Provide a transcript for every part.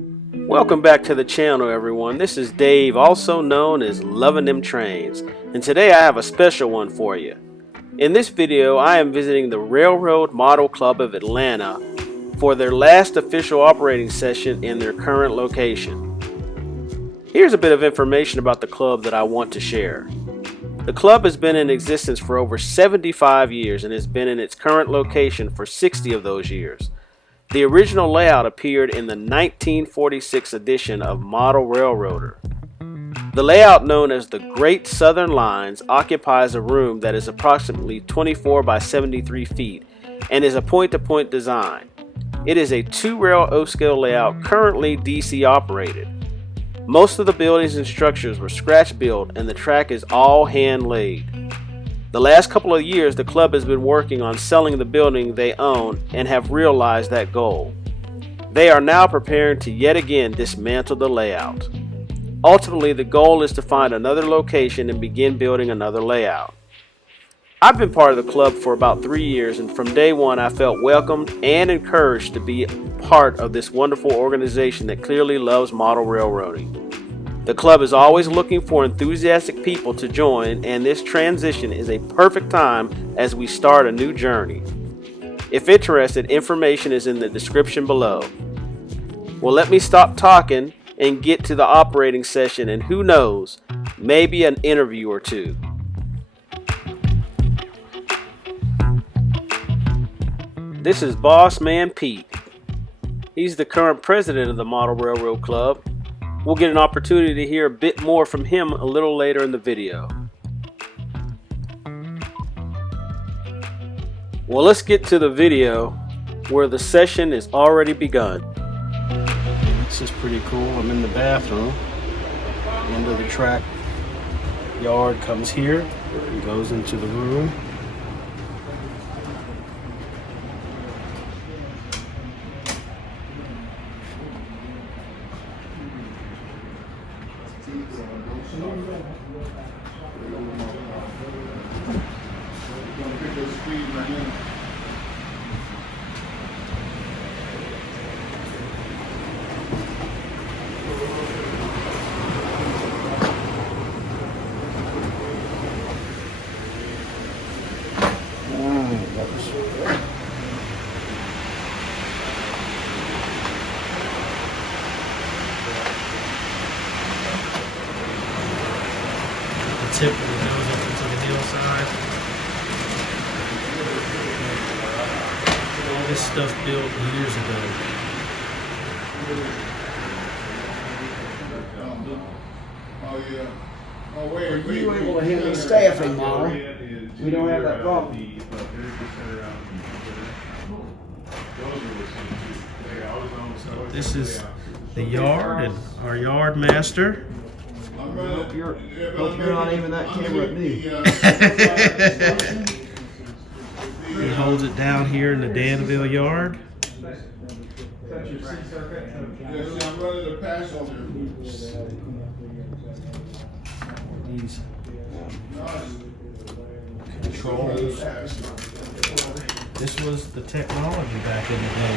Welcome back to the channel, everyone. This is Dave, also known as Loving Them Trains, and today I have a special one for you. In this video, I am visiting the Railroad Model Club of Atlanta for their last official operating session in their current location. Here's a bit of information about the club that I want to share. The club has been in existence for over 75 years and has been in its current location for 60 of those years. The original layout appeared in the 1946 edition of Model Railroader. The layout, known as the Great Southern Lines, occupies a room that is approximately 24 by 73 feet and is a point-to-point design. It is a two-rail O-scale layout, currently DC operated. Most of the buildings and structures were scratch built and the track is all hand laid. The last couple of years, the club has been working on selling the building they own and have realized that goal. They are now preparing to yet again dismantle the layout. Ultimately, the goal is to find another location and begin building another layout. I've been part of the club for about 3 years, and from day one I felt welcomed and encouraged to be part of this wonderful organization that clearly loves model railroading. The club is always looking for enthusiastic people to join, and this transition is a perfect time as we start a new journey. If interested, information is in the description below. Well, let me stop talking and get to the operating session, and who knows, maybe an interview or two. This is Boss Man Pete. He's the current president of the Model Railroad Club. We'll get an opportunity to hear a bit more from him a little later in the video. Well, let's get to the video where the session is already begun. This is pretty cool. I'm in the bathroom. The end of the track yard comes here and goes into the room. Tip that goes up into the hillside. All this stuff built years ago. Oh yeah. Oh wait. Are you able to handle staffing model? We don't have that problem. So this is the yard and our yard master. Hope you're not aiming that camera at me. He holds it down here in the Danville yard. Yes, I'm running a pass on These controls. This was the technology back in the day.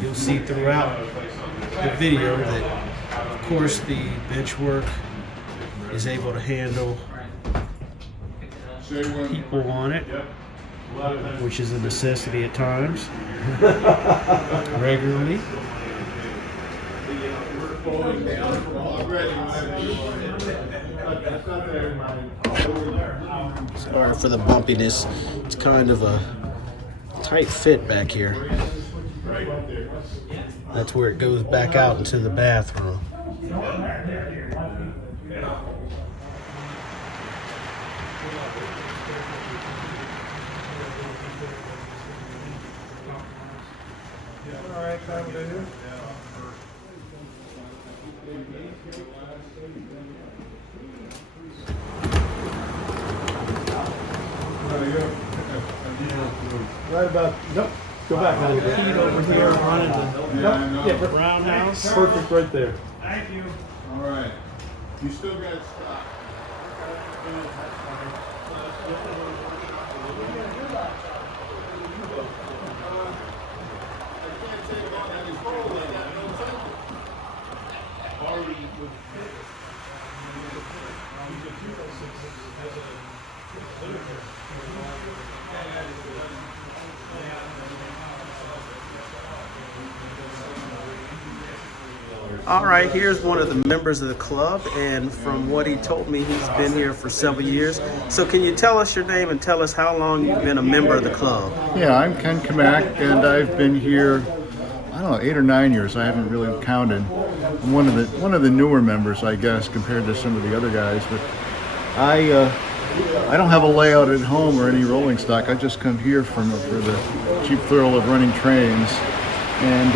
You'll see throughout the video that, of course, the bench work is able to handle people on it, which is a necessity at times, regularly. Sorry for the bumpiness. It's kind of a tight fit back here. That's where it goes back out into the bathroom. All right, Right about, nope, go back a little bit. Feet over here running the Yeah, brown house. perfect right there. Thank you. All right. You still got to stop. All right, here's one of the members of the club, and from what he told me, he's been here for several years. So can you tell us your name and tell us how long you've been a member of the club? Yeah, I'm Ken Kamak, and I've been here, I don't know, 8 or 9 years. I haven't really counted. I'm one of the newer members, I guess, compared to some of the other guys. But I don't have a layout at home or any rolling stock. I just come here for the cheap thrill of running trains, and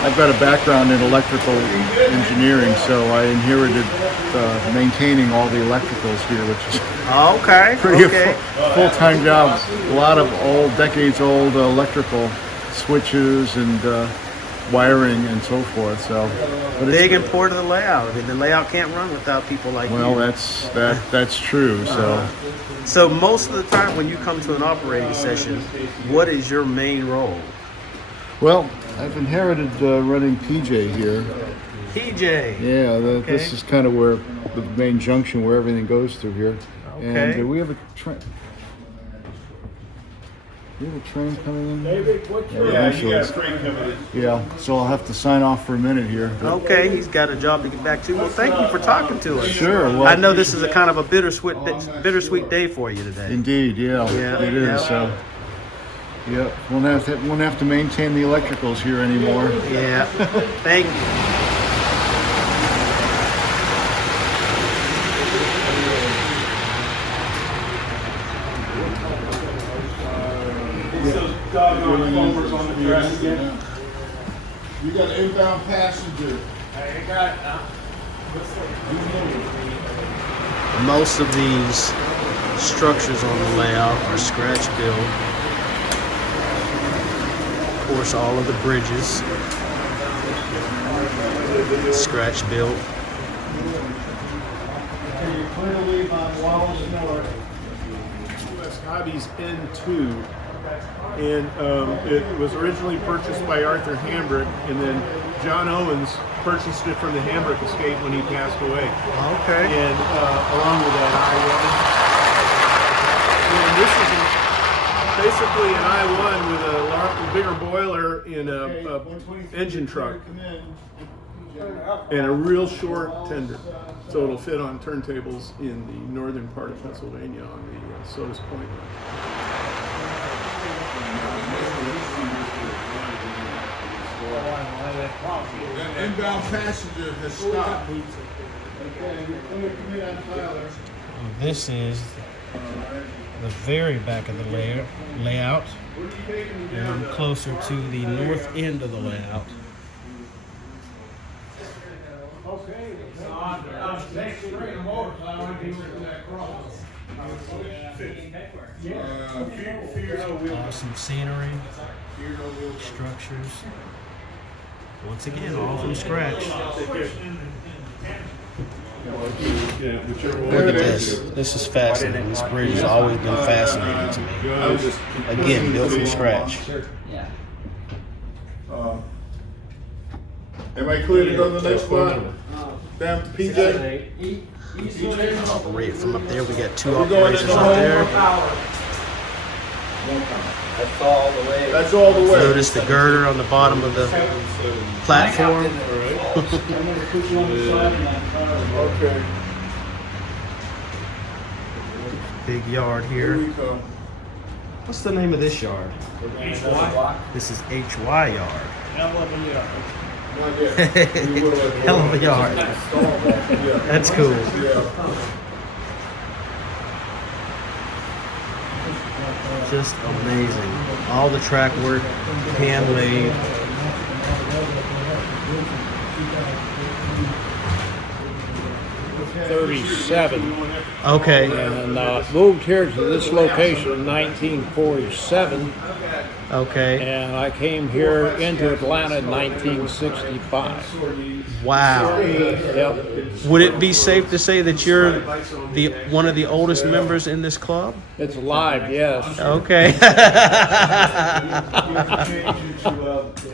I've got a background in electrical engineering, so I inherited maintaining all the electricals here, which is Okay. pretty Okay. full-time job. A lot of decades-old electrical switches and wiring and so forth. So, but Big important to the layout. I mean, the layout can't run without people like well, you. that's true. So, So most of the time when you come to an operating session, what is your main role? well, I've inherited running PJ here. PJ. Yeah, Okay. this is kind of where the main junction where everything goes through here. Okay. And we have a train. We have a train coming in. Yeah, you got a train coming in. Yeah, so I'll have to sign off for a minute here. Okay, he's got a job to get back to. Well, thank you for talking to us. Sure. Well, I know this is a kind of a bittersweet day for you today. Indeed, yeah, Yeah, it is. yeah. So, yeah, won't have to maintain the electricals here anymore. Yeah. Thank you. Those doggone foamers on the track again. You got an inbound passenger. Most of these structures on the layout are scratch built. Of course, all of the bridges scratch built. US Hobbies N2, and it was originally purchased by Arthur Hambrick, and then John Owens purchased it from the Hambrick estate when he passed away. Okay. And along with that I-1. And this is basically an I-1 with a bigger boiler in a engine truck and a real short tender. So it'll fit on turntables in the northern part of Pennsylvania on the Sodas Point. An inbound passenger has stopped. This is the very back of the layout, and I'm closer to the north end of the layout. Awesome scenery, structures. Once again, all from scratch. Look at this. This is fascinating. This bridge has always been fascinating to me. Again, built from scratch. Am I clear to go to the next spot? Down to PJ? Operate from up there. We got two operators up there. That's all the way. Notice the girder on the bottom of the platform. Okay. Big yard Here here. we go. What's the name of this yard? This is HY yard. Not yet. Hell of a yard. That's cool. Yeah. Just amazing. All the track work, hand laid. Okay. And moved here to this location in 1947, Okay. and I came here into Atlanta in 1965. Wow. Yep. Would it be safe to say that you're one of the oldest members in this club? It's alive, yes. Okay.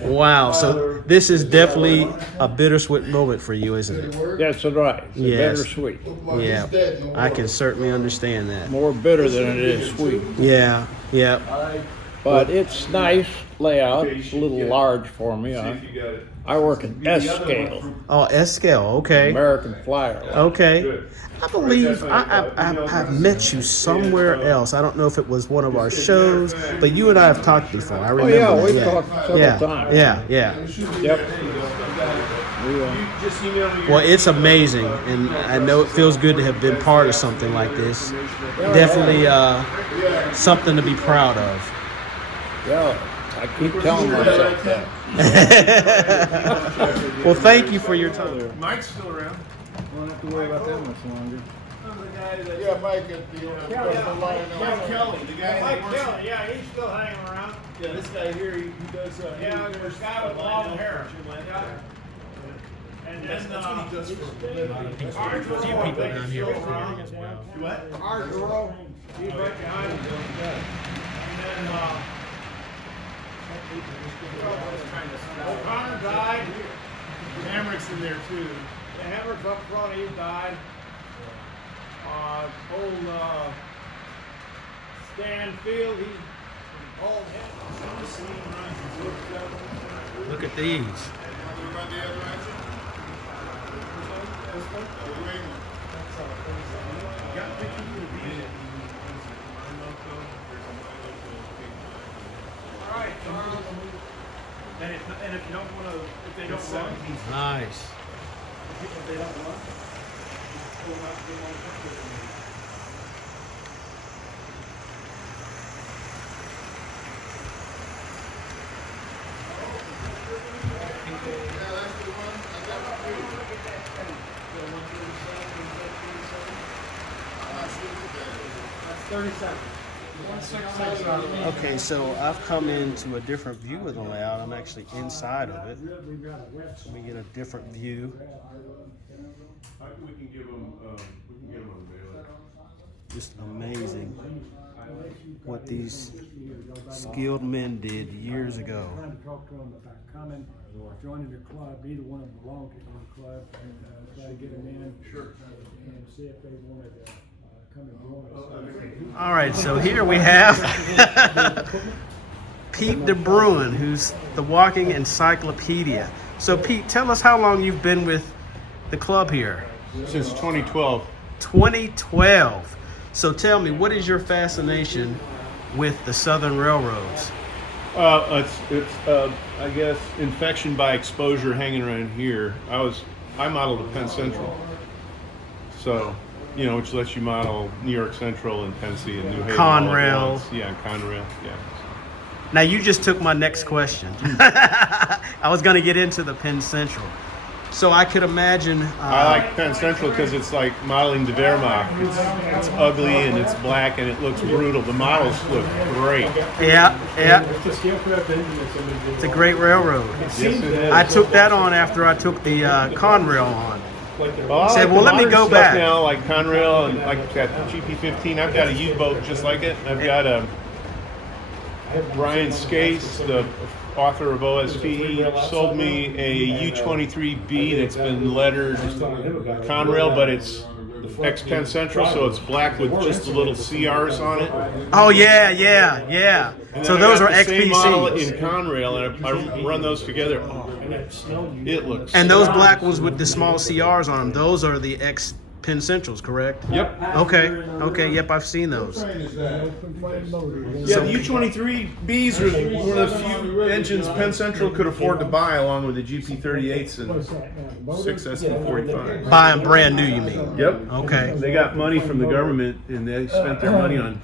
Wow. So this is definitely a bittersweet moment for you, isn't it? That's right. It's Yes. bittersweet. Yeah. I can certainly understand that. More bitter than it is sweet. Yeah. Yeah. But it's nice layout. It's a little large for me. I work in S scale, Oh, S scale. Okay. American Flyer. Okay. I believe I've met you somewhere else. I don't know if it was one of our shows, but you and I have talked before. I Oh remember. yeah, that. we've talked several times. Yeah. Yep. Well, it's amazing, and I know it feels good to have been part of something like this. Definitely something to be proud of. Yeah, I keep telling myself that. Well, thank you for your time. Mike's still around. Won't have to worry about that much longer. Yeah, Mike at the Mike Kelly, the guy that works. Yeah, he's still hanging around. Yeah, this guy here, he does. Yeah, there's a guy with long hair. Yeah. And then, That's what he does for. people down here. What? Arturo, he's right behind him. And then, O'Connor died. Hamrick's in there too. The Hammer's up front, he died. Stan Field, he called him. Look at these. All right, Charles. And if you don't want to, if they don't want to, Nice. if they don't want, Okay, so I've come into a different view of the layout. I'm actually inside of it. Let me get a different view. we can give them on bail. Just amazing what these skilled men did years ago. Trying to talk to them about coming or joining the club. Either one of them belong to the club, and try to get them in. Sure. And see if they wanted to come and join us. All right, so here we have Pete the Bruin, who's the walking encyclopedia. So Pete, tell us how long you've been with the club here. Since 2012. 2012. So tell me, what is your fascination with the Southern Railroads? It's I guess infection by exposure hanging around here. I modeled at Penn Central, so which lets you model New York Central and Pennsy and New Haven. Conrail. Yeah, Conrail. Yeah. Now you just took my next question. I was going to get into the Penn Central. So I could imagine. I like Penn Central because it's like modeling the Wehrmacht. It's ugly and it's black and it looks brutal. The models look great. Yeah. It's a great railroad. Yes, it is. I took that on after I took the Conrail on. Well, Said, I like well, the let me modern go stuff back. now, like Conrail and like that GP15. I've got a U-boat just like it. I've got a Brian Scase, the author of OSP, sold me a U-23B that's been lettered Conrail, but it's ex-Penn Central, so it's black with just the little CRs on it. Oh yeah. And So then I those got are the same model XPCs. in Conrail, and I run those together. Oh, it looks. And those black ones with the small CRs on them, those are the ex-Penn Centrals, correct? Yep. Okay, yep, I've seen those. Yeah, the U-23Bs are one of the few engines Penn Central could afford to buy, along with the GP38s and 6 SP45s. Buying brand new, you mean? Yep. Okay. They got money from the government, and they spent their money on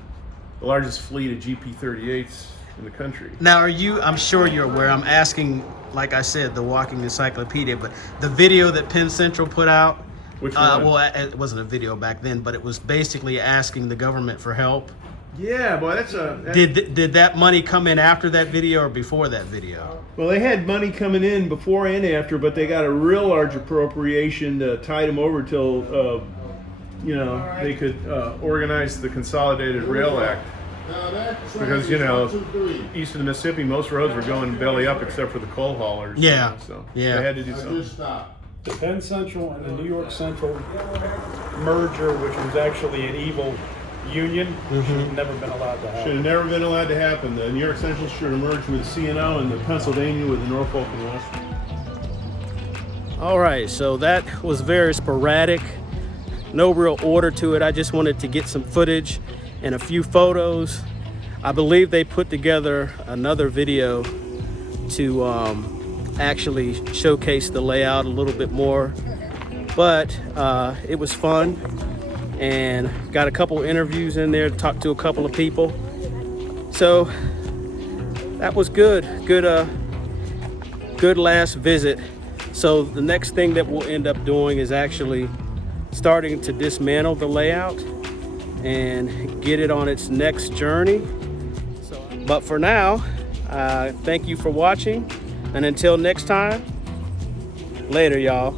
the largest fleet of GP38s in the country. Now, I'm sure you're aware, I'm asking, like I said, the walking encyclopedia, but the video that Penn Central put out, Which one? well, it wasn't a video back then, but it was basically asking the government for help. Yeah, boy, that's Did that money come in after that video or before that video? Well, they had money coming in before and after, but they got a real large appropriation to tide them over till they could organize the Consolidated Rail Act. Because east of the Mississippi, most roads were going belly up except for the coal haulers. Yeah. So Yeah. they had to do something. The Penn Central and the New York Central merger, which was actually an evil union. Should have never been allowed to Should happen. have never been allowed to happen. The New York Central should emerge with CNO and the Pennsylvania with the Norfolk and Western. All right, so that was very sporadic. No real order to it. I just wanted to get some footage and a few photos. I believe they put together another video to actually showcase the layout a little bit more. But it was fun, and got a couple interviews in there, talked to a couple of people. So that was good last visit. So the next thing that we'll end up doing is actually starting to dismantle the layout and get it on its next journey. But for now, thank you for watching, and until next time, later y'all.